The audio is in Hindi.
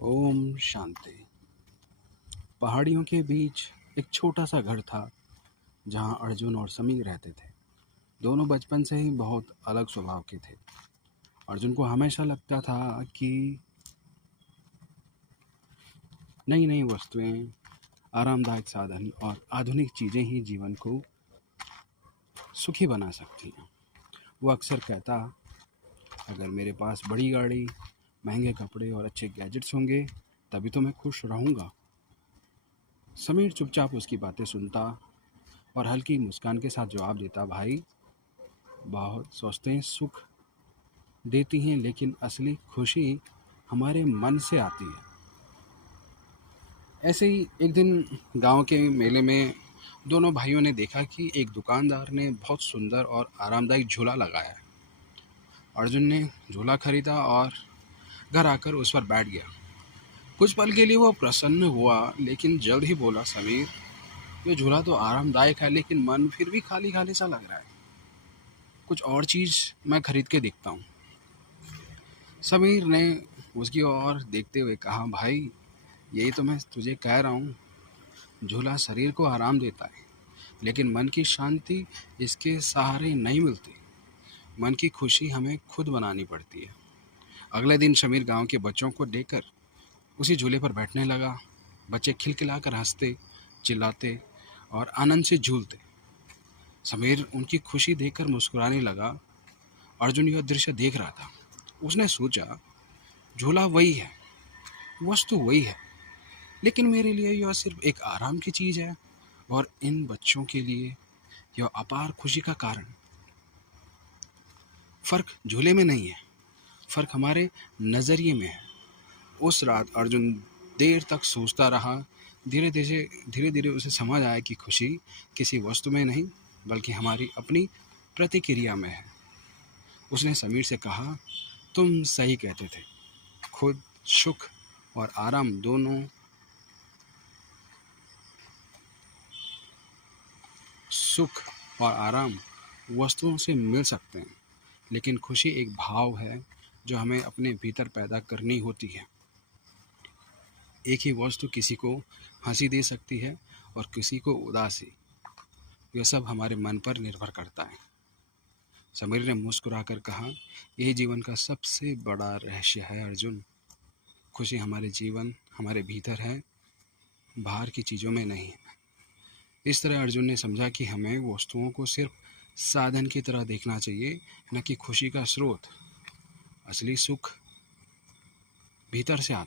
ओम शांति। पहाड़ियों के बीच एक छोटा सा घर था जहां अर्जुन और समीर रहते थे। दोनों बचपन से ही बहुत अलग स्वभाव के थे। अर्जुन को हमेशा लगता था कि नई नई वस्तुएं, आरामदायक साधन और आधुनिक चीजें ही जीवन को सुखी बना सकती हैं। वो अक्सर कहता, अगर मेरे पास बड़ी गाड़ी, महंगे कपड़े और अच्छे गैजेट्स होंगे तभी तो मैं खुश रहूंगा। समीर चुपचाप उसकी बातें सुनता और हल्की मुस्कान के साथ जवाब देता, भाई, बहुत सोचते सुख देती हैं लेकिन असली खुशी हमारे मन से आती है। ऐसे ही एक दिन गांव के मेले में दोनों भाइयों ने देखा कि एक दुकानदार ने बहुत सुंदर और आरामदायक झूला लगाया है। अर्जुन ने झूला खरीदा और घर आकर उस पर बैठ गया। कुछ पल के लिए वो प्रसन्न हुआ लेकिन जल्द ही बोला, समीर, ये झूला तो आरामदायक है लेकिन मन फिर भी खाली खाली सा लग रहा है। कुछ और चीज़ मैं खरीद के देखता हूँ। समीर ने उसकी ओर देखते हुए कहा, भाई, यही तो मैं तुझे कह रहा हूँ। झूला शरीर को आराम देता है लेकिन मन की शांति इसके सहारे नहीं मिलती। मन की खुशी हमें खुद बनानी पड़ती है। अगले दिन समीर गांव के बच्चों को देखकर उसी झूले पर बैठने लगा। बच्चे खिलखिलाकर हंसते, चिल्लाते और आनंद से झूलते। समीर उनकी खुशी देखकर मुस्कुराने लगा। अर्जुन यह दृश्य देख रहा था। उसने सोचा, झूला वही है, वस्तु वही है, लेकिन मेरे लिए यह सिर्फ एक आराम की चीज़ है और इन बच्चों के लिए यह अपार खुशी का कारण। फर्क झूले में नहीं है, फर्क हमारे नज़रिए में है। उस रात अर्जुन देर तक सोचता रहा। धीरे धीरे उसे समझ आया कि खुशी किसी वस्तु में नहीं बल्कि हमारी अपनी प्रतिक्रिया में है। उसने समीर से कहा, तुम सही कहते थे, खुद सुख और आराम दोनों सुख और आराम वस्तुओं से मिल सकते हैं, लेकिन खुशी एक भाव है जो हमें अपने भीतर पैदा करनी होती है। एक ही वस्तु किसी को हंसी दे सकती है और किसी को उदासी। यह सब हमारे मन पर निर्भर करता है। समीर ने मुस्कुराकर कहा, यही जीवन का सबसे बड़ा रहस्य है अर्जुन। खुशी हमारे जीवन, हमारे भीतर है, बाहर की चीज़ों में नहीं है। इस तरह अर्जुन ने समझा कि हमें वस्तुओं को सिर्फ साधन की तरह देखना चाहिए, न कि खुशी का स्रोत। असली सुख भीतर से आता है।